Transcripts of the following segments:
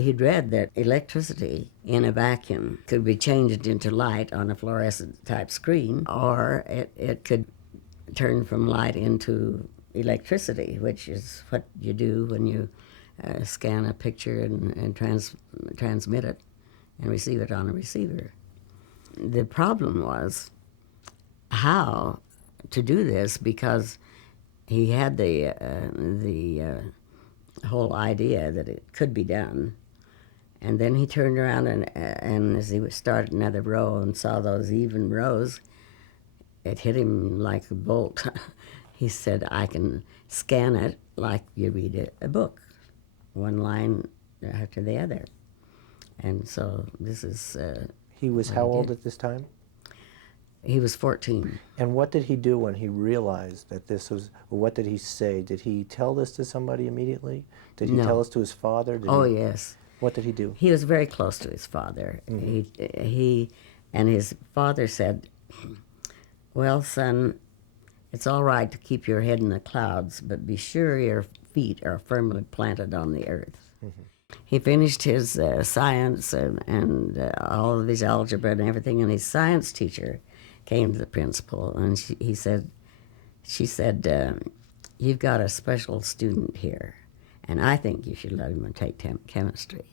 He'd read that electricity in a vacuum could be changed into light on a fluorescent type screen, or it could turn from light into electricity, which is what you do when you scan a picture and transmit it and receive it on a receiver. The problem was how to do this, because he had the whole idea that it could be done. And then he turned around and as he started another row and saw those even rows, it hit him like a bolt. He said, I can scan it like you read a book, one line after the other. And so this is He was how old at this time? He was 14. And what did he do when he realized that this was, or what did he say? Did he tell this to somebody immediately? Did he tell this to his father? Yes. What did he do? He was very close to his father. Mm-hmm. He and his father said, well, son, it's all right to keep your head in the clouds, but be sure your feet are firmly planted on the earth. Mm-hmm. He finished his science and all of his algebra and everything, and his science teacher came to the principal, and she said, you've got a special student here, and I think you should let him take chemistry.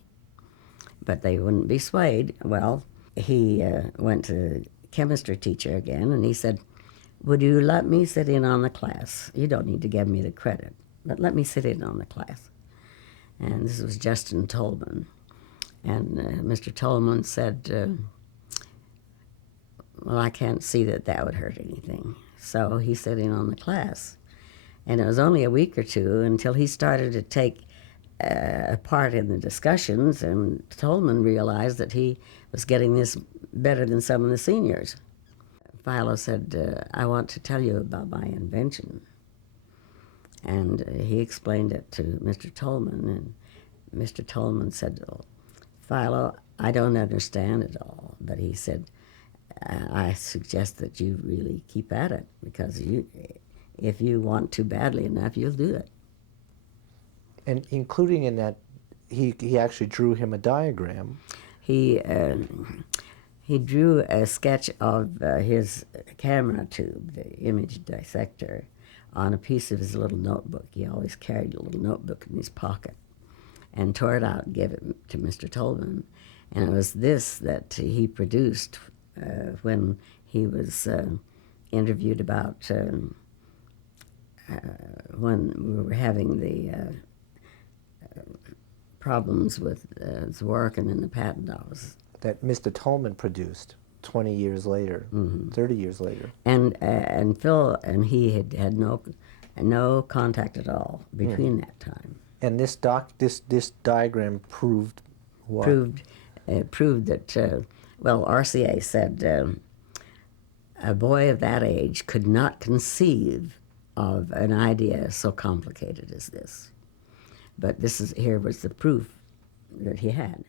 But they wouldn't be swayed. Well, he went to the chemistry teacher again, and he said, would you let me sit in on the class? You don't need to give me the credit, but let me sit in on the class. And this was Justin Tolman. And Mr. Tolman said, well, I can't see that would hurt anything. So he sat in on the class. And it was only a week or two until he started to take a part in the discussions, and Tolman realized that he was getting this better than some of the seniors. Philo said, I want to tell you about my invention. And he explained it to Mr. Tolman, and Mr. Tolman said, oh, Philo, I don't understand it all, but he said, I suggest that you really keep at it, because if you want to badly enough, you'll do it. And including in that, he actually drew him a diagram. He drew a sketch of his camera tube, the image dissector, on a piece of his little notebook. He always carried a little notebook in his pocket, and tore it out and gave it to Mr. Tolman. And it was this that he produced when he was interviewed about when we were having the problems with his work and in the patent office. That Mr. Tolman produced 20 years later, 30 years later. And Phil and he had no contact at all between that time. And this diagram proved what? Proved that, well, RCA said a boy of that age could not conceive of an idea so complicated as this. But here was the proof that he had.